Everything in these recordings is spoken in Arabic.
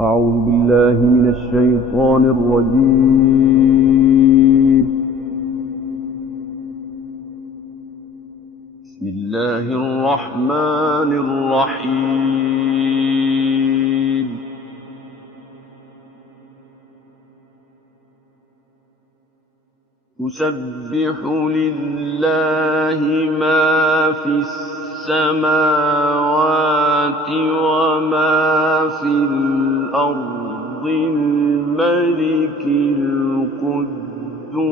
أعوذ بالله من الشيطان الرجيم. بسم الله الرحمن الرحيم. يسبح لله ما في السماوات وما في الأرض الملك القدوس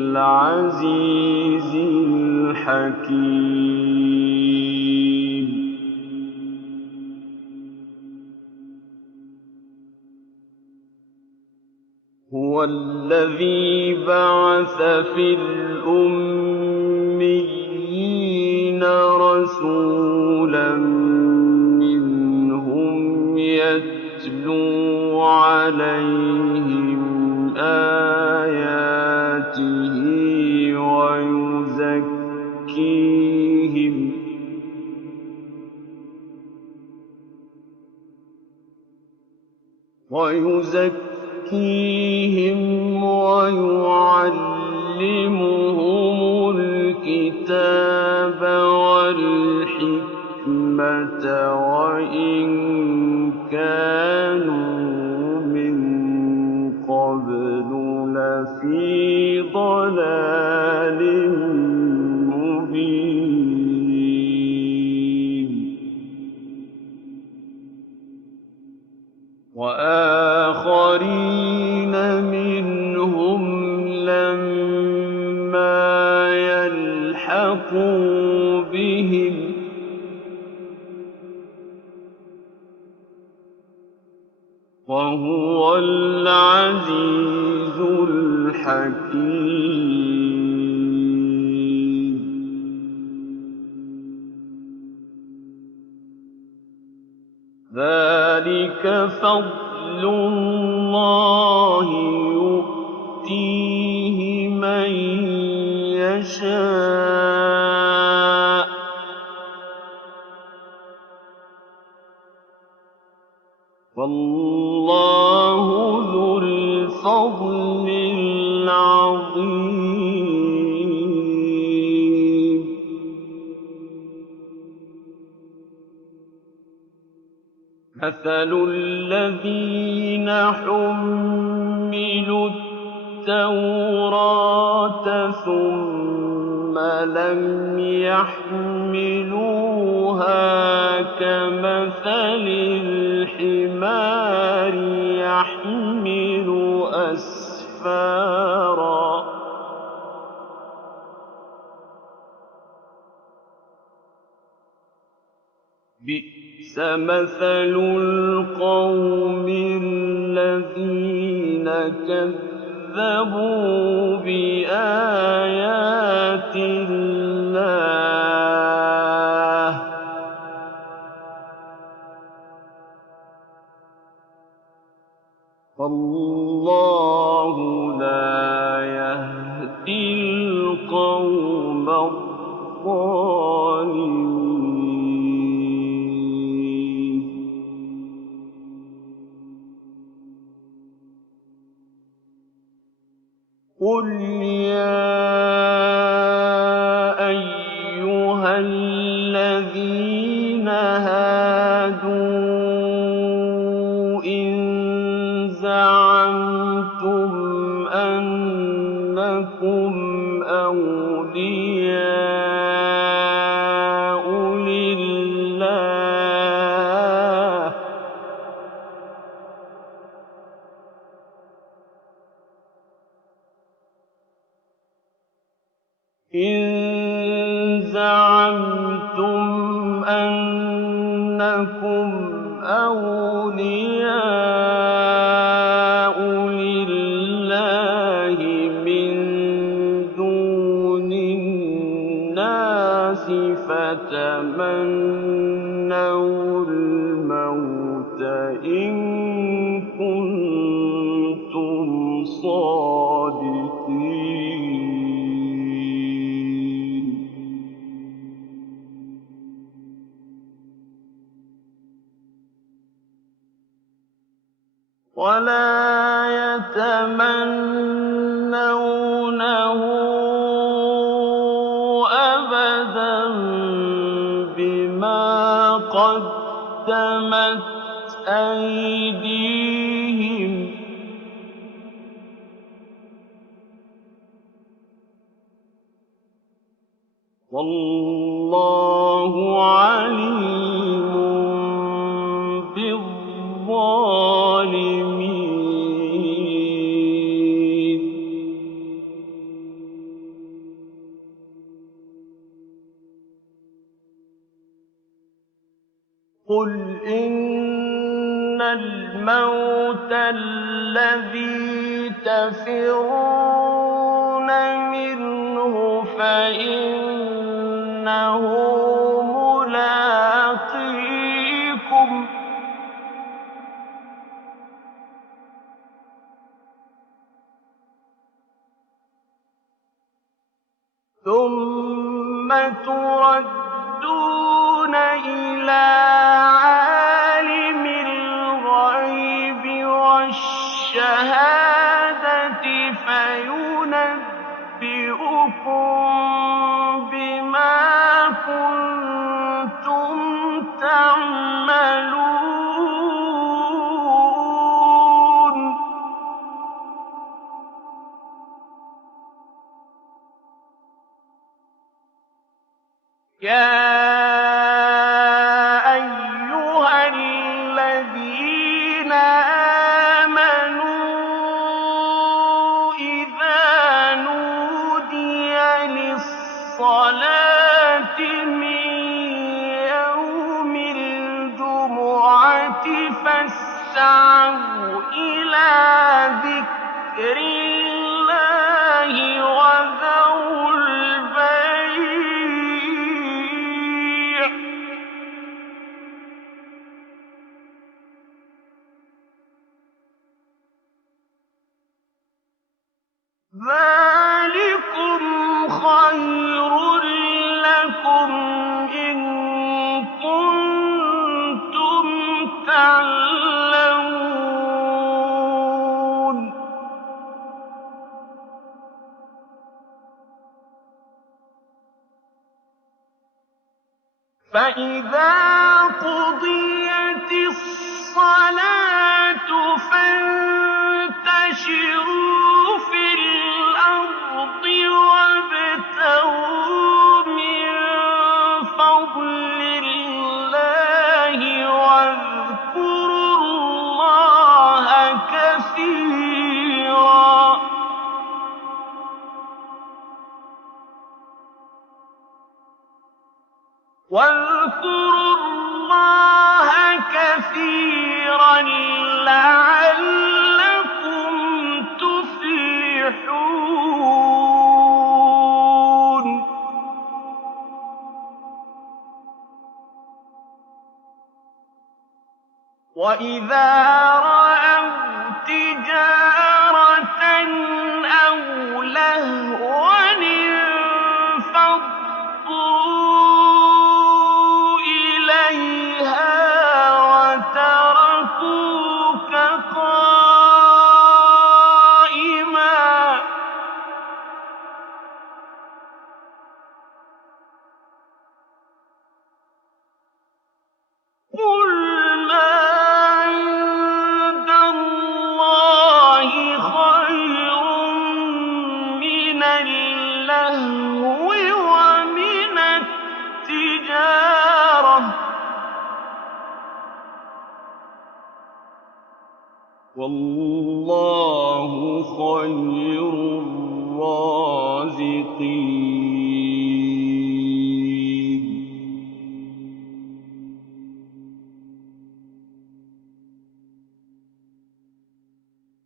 العزيز الحكيم. هو الذي بعث في الأميين رسولا منهم يتلو عليهم آياته ويزكيهم ويعلمهم الكتاب والحكمة وإن كانوا من قبل لفي ضلال مبين. وآخرين منهم لما يلحقوا بهم وهو العزيز الحكيم. ذلك فضل الله يؤتيه من يشاء والله ذو الفضل العظيم. مثل الذين حملوا التوراة ثم لم يحملوها كمثل الحمار يحمل أسفارا بئس مثل القوم الذين كذبوا بآيات الله والله لا يهدي القوم الظالمين. قل يا أيها الذين هادوا إن زعمتم أنكم أولياء لله من دون الناس فتمنوا الموت إن كنتم صادقين. وَلَا يَتَمَنَّوْنَهُ أَبَدًا بِمَا قَدَّمَتْ أَيْدِيهِمْ ۚ وَاللَّهُ عَلِيمٌ بِالظَّالِمِينَ. قُلْ إِنَّ الْمَوْتَ الَّذِي تَفِرُّونَ مِنْهُ فَإِنَّهُ مُلَاقِيكُمْ ۖ ثُمَّ تُرَدُّونَ إِلَىٰ عَالِمِ الْغَيْبِ وَالشَّهَادَةِ فَيُنَبِّئُكُم بِمَا كُنتُمْ تَعْمَلُونَ. يَا أَيُّهَا الَّذِينَ آمَنُوا إِذَا نُودِيَ لِلصَّلَاةِ مِن يَوْمِ الْجُمُعَةِ فَاسْعَوْا إِلَىٰ ذِكْرِ اللَّهِ وَذَرُوا الْبَيْعَ ۚ ذَٰلِكُمْ خَيْرٌ لَّكُمْ إِن كُنتُمْ تَعْلَمُونَ. فَإِذَا قُضِيَتِ الصَّلَاةُ فَانتَشِرُوا فِي الْأَرْضِ وَابْتَغُوا مِن فَضْلِ اللَّهِ وَاذْكُرُوا اللَّهَ كَثِيرًا لَّعَلَّكُمْ تُفْلِحُونَ. وَإِذَا رَأَوْا تِجَارَةً أَوْ لَهْوًا انفَضُّوا إِلَيْهَا وَتَرَكُوكَ قَائِمًا ۚ قُلْ مَا عِندَ اللَّهِ خَيْرٌ مِّنَ اللَّهْوِ وَمِنَ التِّجَارَةِ ۚ وَاللَّهُ خَيْرُ الرَّازِقِينَ.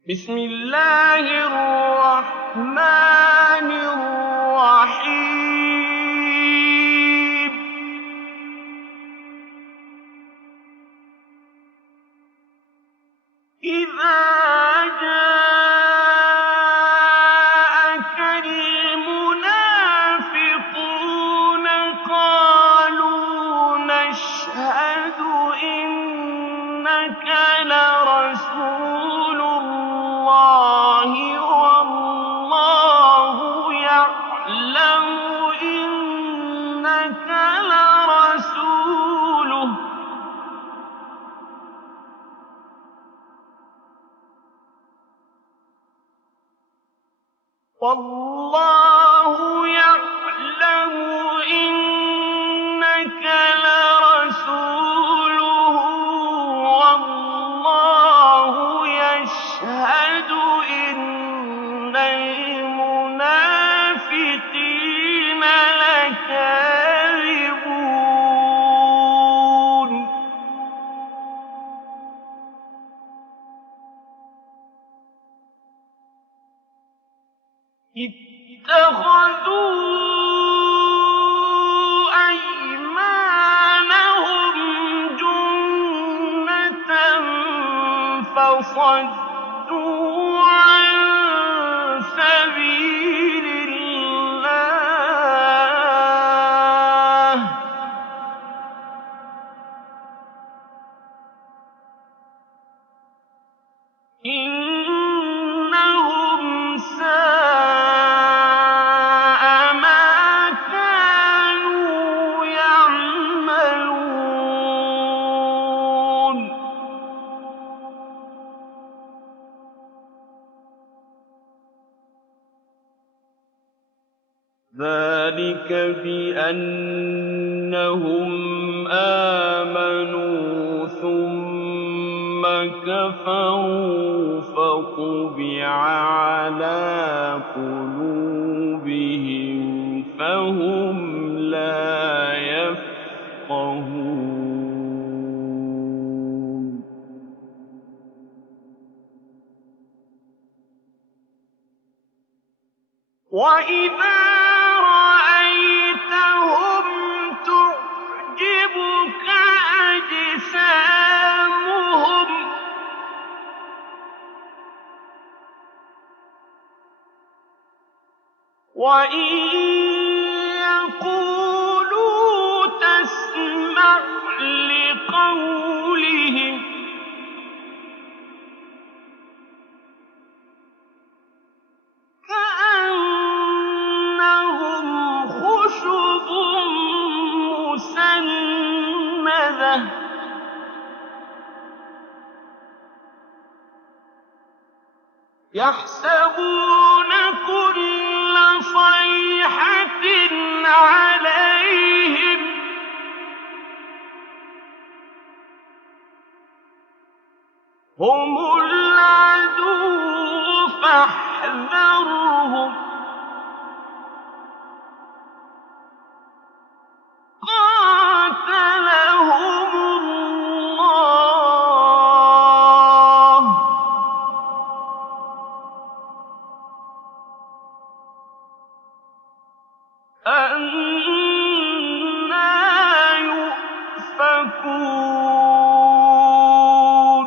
بسم الله الرحمن الرحيم. إِذَا جَاءَكَ الْمُنَافِقُونَ قَالُوا نَشْهَدُ إِنَّكَ لَرَسُولُ والله يعلم إنك لرسوله والله يعلم إنك لرسوله والله يشهد إن المنافقين لكاذبون اتخذوا أيمانهم جنة فصدوا عن سبيل الله إنهم ساء ما كانوا يعملون ذلك بأنهم آمنوا ثم كفروا فطبع على قلوبهم فهم لا يفقهون وإذا رأيتهم تعجبك أجسامهم وإن يقولوا تسمع لقولهم كأنهم خشب مسندة يحسبون كل صيحة عليهم هم العدو فاحذرهم قاتلهم الله أنى يؤفكون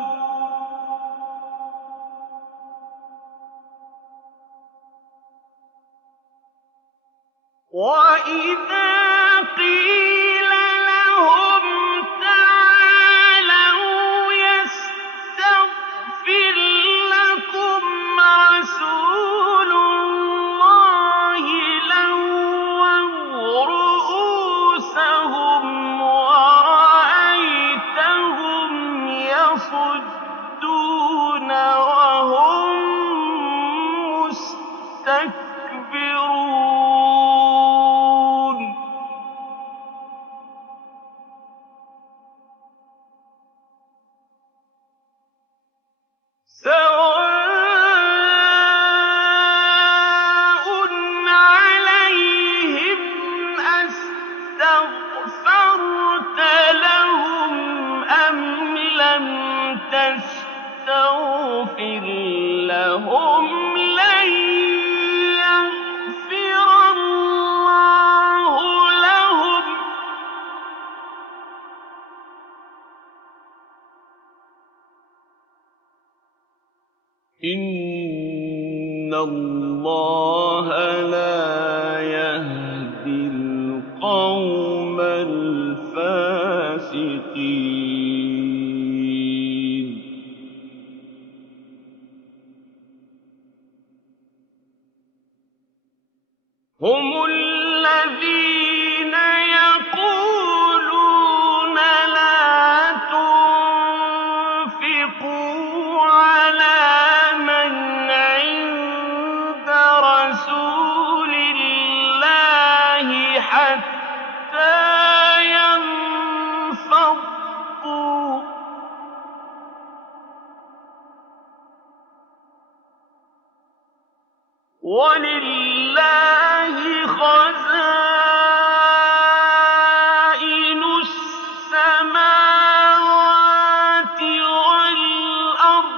وإذا قيل لهم تعالوا يستغفر لكم رسول الله لووا رؤوسهم ورأيتهم يصدون وهم مستكبرون سواء عليهم أستغفرت لهم أم لم تستغفر لهم لن يغفر الله لهم إن الله لا يهدي القوم الفاسقين. هم الذين يقولون لا تنفقوا على من عند رسول الله حتى ينفضوا ولله خزائن السماوات والأرض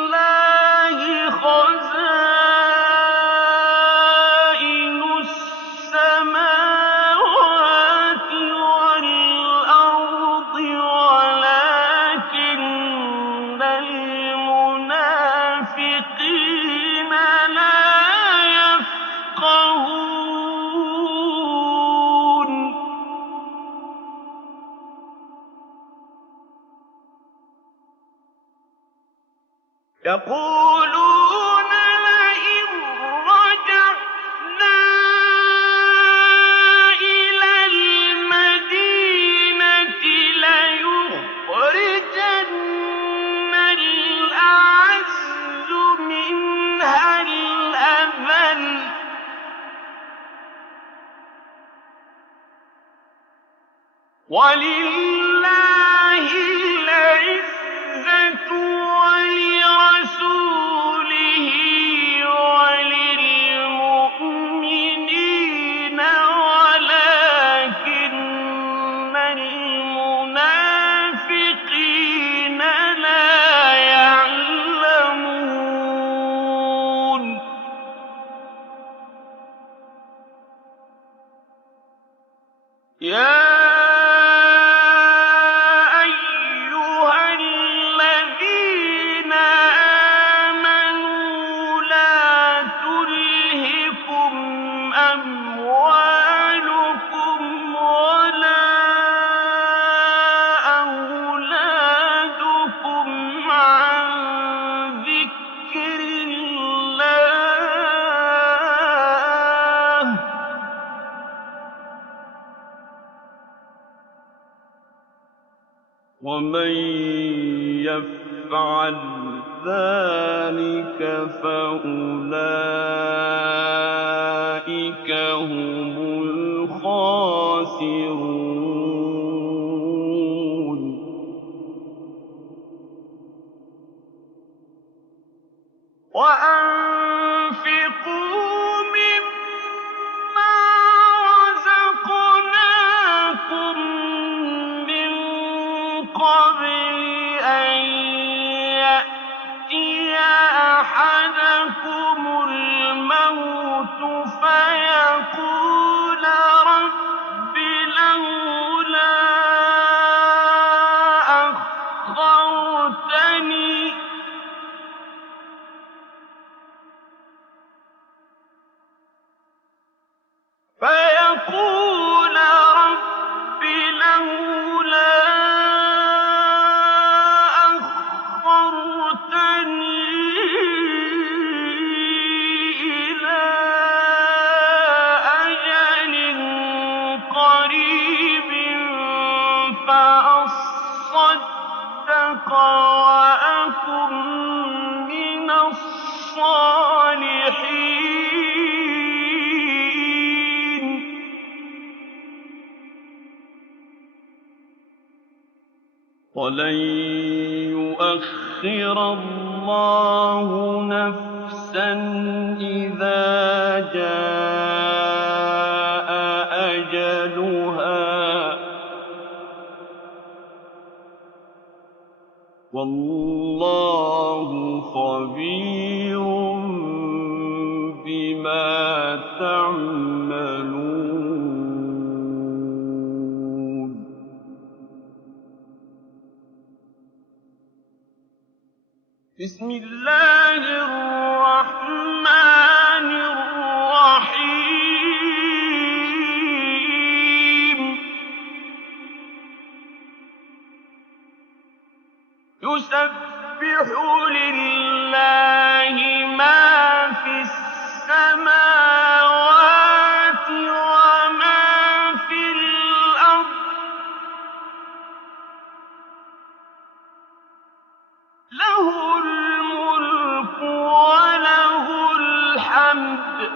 ولله خزائن السماوات والأرض ولكن المنافقين لا يفقهون يقولون لئن رجعنا إلى المدينة ليخرجن الأعز منها الأذل ولله العزة ولرسوله وللمؤمنين ولكن المنافقين لا يعلمون يا أيها الذين آمنوا لا تلهكم أموالكم ولا أولادكم عن ذكر الله ومن يفعل ذلك فأولئك هم الخاسرون وأنفقوا مما رزقناكم من قبل أن يأتي أحدكم الموت فيقول رب لولا أخرتني فيقول رب لولا أخرتني إلى أجل قريب فأصدق وأكن من الصالحين ولن يؤخر الله نفسا إذا جاء أجلها والله خبير بما تعملون بسم الله الرحمن الرحيم يُسَبِّحُ لِلَّهِ مَا فِي السَّمَاوَاتِ وَمَا فِي الْأَرْضِ ۖ لَهُ الْمُلْكُ وَلَهُ الْحَمْدُ ۖ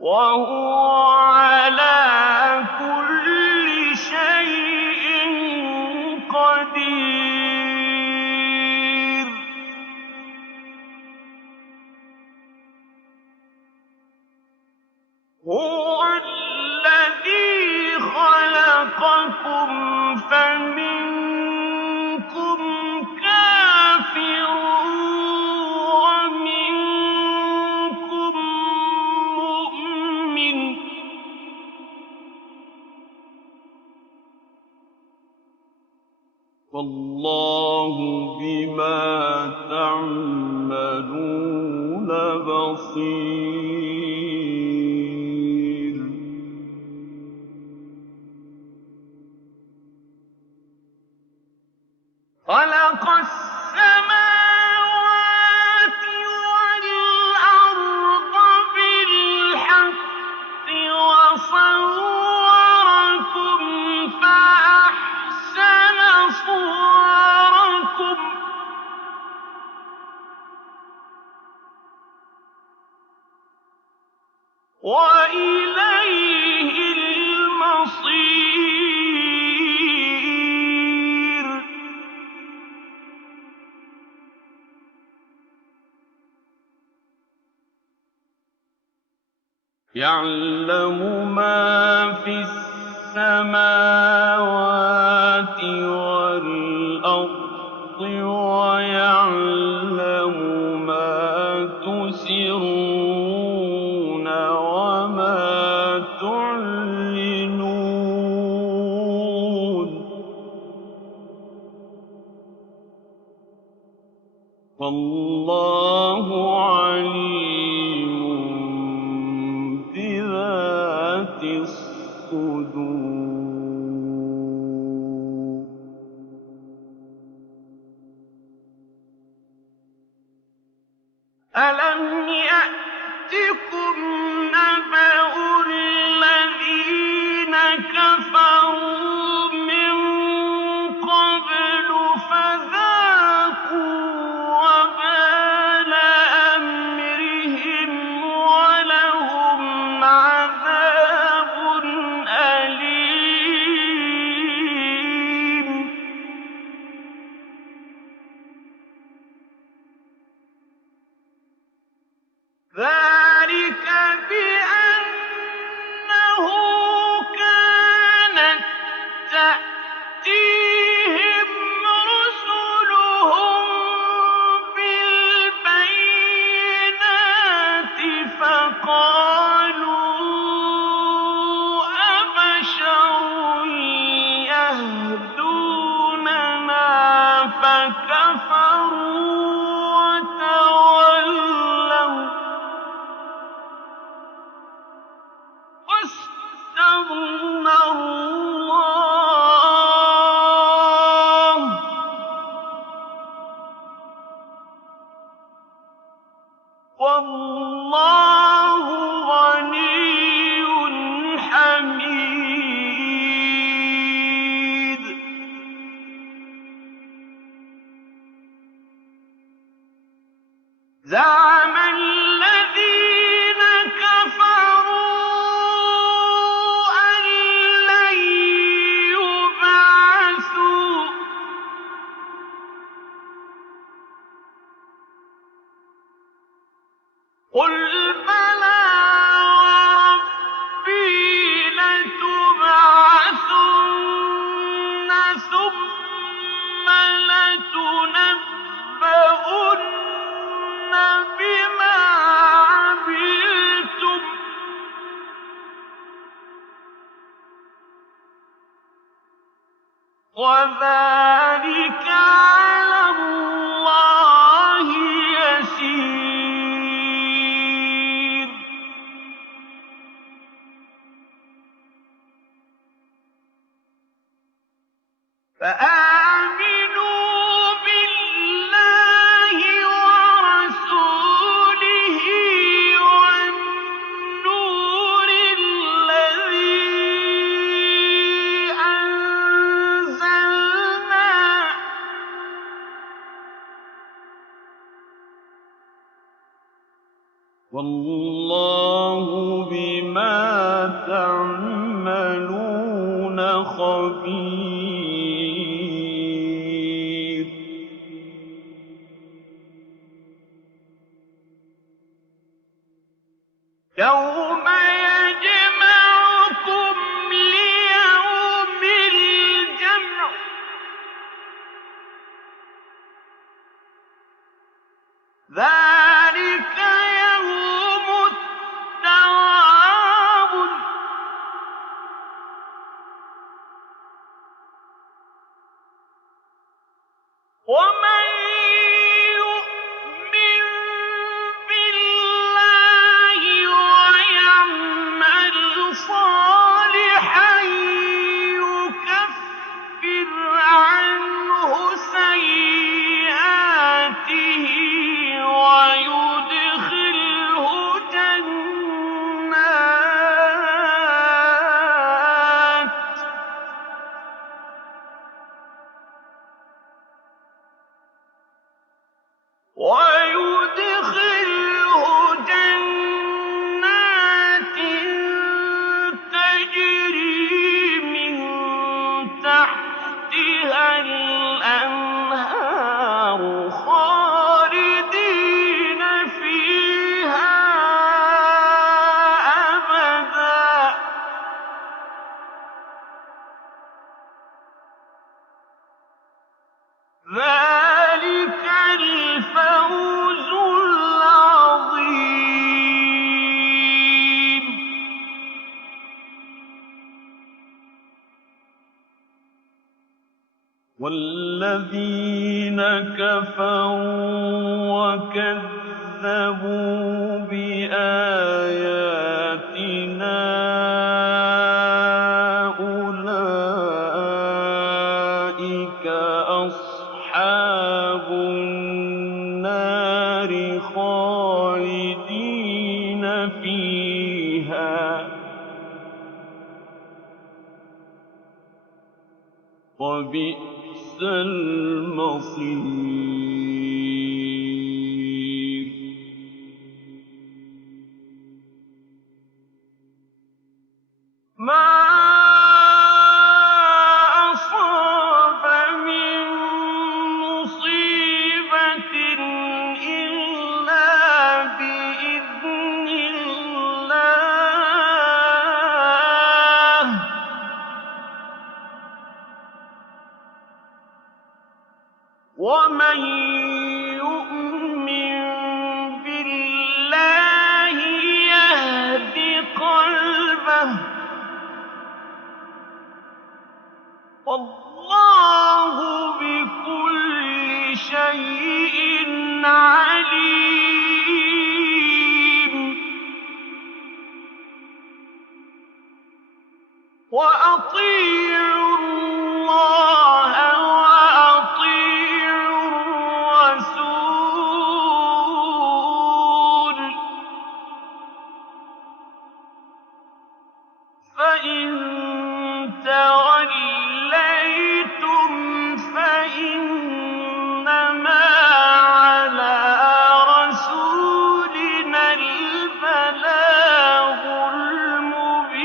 وَهُوَ عَلَىٰ كُلِّ شَيْءٍ قَدِيرٌ هُوَ الَّذِي خَلَقَكُمْ فَمِنكُمْ كَافِرٌ وَمِنكُم مُّؤْمِنٌ ۚ وَاللَّهُ بِمَا تَعْمَلُونَ بَصِيرٌ خَلَقَ السَّمَاوَاتِ وَالْأَرْضَ بِالْحَقِّ وَصَوَّرَكُمْ فَأَحْسَنَ صُوَرَكُمْ ۖ وَإِلَيْهِ الْمَصِيرُ يَعْلَمُ مَا فِي السَّمَاوَاتِ وَالْأَرْضِ وَيَعْلَمُ مَا تُسِرُّونَ وَمَا تُعْلِنُونَ ۚ وَاللَّهُ عَلِيمٌ بِذَاتِ الصُّدُورِ أَلَمْ يَأْتِكُمْ نَبَأُ الَّذِينَ كَفَرُوا مِن قَبْلُ فَذَاقُوا وَبَالَ أَمْرِهِمْ وَلَهُمْ عَذَابٌ أَلِيمٌ ذَٰلِكَ بِأَنَّهُ كَانَت تَّأْتِيهِمْ رُسُلُهُم بِالْبَيِّنَاتِ فَقَالُوا أَبَشَرٌ يَهْدُونَنَا فَكَفَرُوا وَتَوَلَّوا ۚ وَّاسْتَغْنَى اللَّهُ ۚ وَاللَّهُ غَنِيٌّ حَمِيدٌ زَعَمَ الَّذِينَ كَفَرُوا أَن لَّن يُبْعَثُوا ۚ قُلْ بَلَىٰ وَرَبِّي لَتُبْعَثُنَّ ثُمَّ لَتُنَبَّؤُنَّ بِمَا عَمِلْتُمْ ۚ وَذَٰلِكَ عَلَى اللَّهِ يَسِيرٌ فآمنوا بالله ورسوله والنور الذي أنزلنا والله بما تعملون خبير. يوم يجمعكم ليوم الجمع ذلك يوم التغابن ومن يؤمن بالله ويعمل صالحا يكفر عنه سيئاته ويدخله جنات تجري من تحتها الأنهار خالدين فيها أبدا ذلك الفوز العظيم. والذين كفروا وكذبوا بآياتنا أولئك أصحاب النار خالدين فيها وبئس المصير. ما أصاب من مصيبة إلا بإذن الله ومن يؤمن بالله يهد قلبه والله بكل شيء عليم. وأطيعوا الله وأطيعوا الرسول فإن توليتم فإنما على رسولنا البلاغ المبين.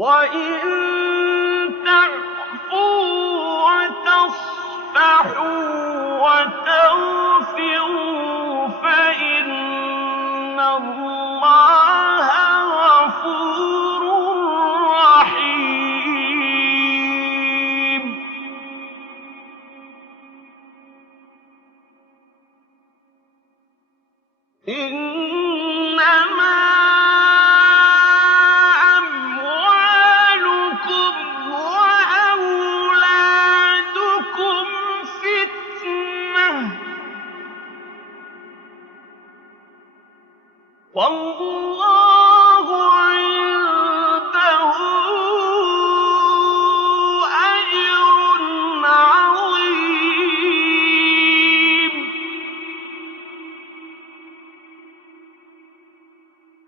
وَإِن تَعْفُوا وَتَصْفَحُوا وَتَغْفِرُوا فَإِنَّ اللَّهَ غَفُورٌ رَّحِيمٌ. إِنَّمَا أَمْوَالُكُمْ وَأَوْلَادُكُمْ فِتْنَةٌ ۚ وَاللَّهُ عِندَهُ أَجْرٌ عَظِيمٌ.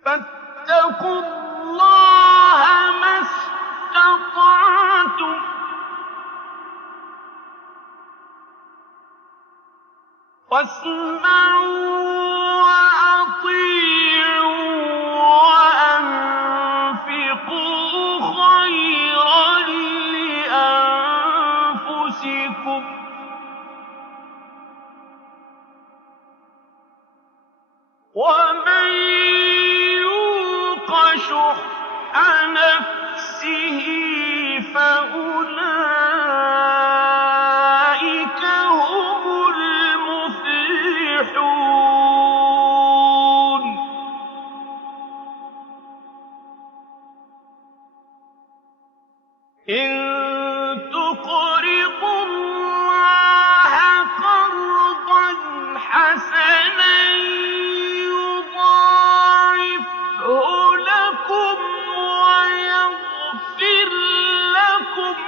فَاتَّقُوا اللَّهَ مَا اسْتَطَعْتُمْ ۖ وَاسْمَعُوا وَأَطِيعُوا وَأَنفِقُوا خَيْرًا لِّأَنفُسِكُمْ ۗ وَمَن يُوقَ شُحَّ نَفْسِهِ فَأُولَٰئِكَ هُمُ الْمُفْلِحُونَ. إِن تُقْرِضُوا اللَّهَ قَرْضًا حَسَنًا يُضَاعِفْهُ لَكُمْ وَيَغْفِرْ لَكُمْ ۚ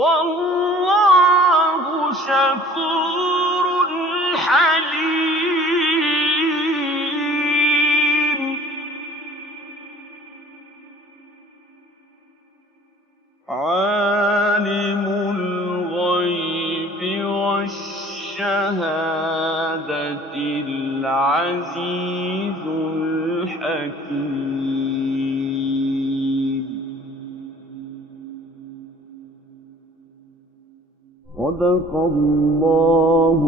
وَاللَّهُ شَكُورٌ حَلِيمٌ. عَالِمُ الْغَيْبِ وَالشَّهَادَةِ الْعَزِيزُ الْحَكِيمُ. صدق الله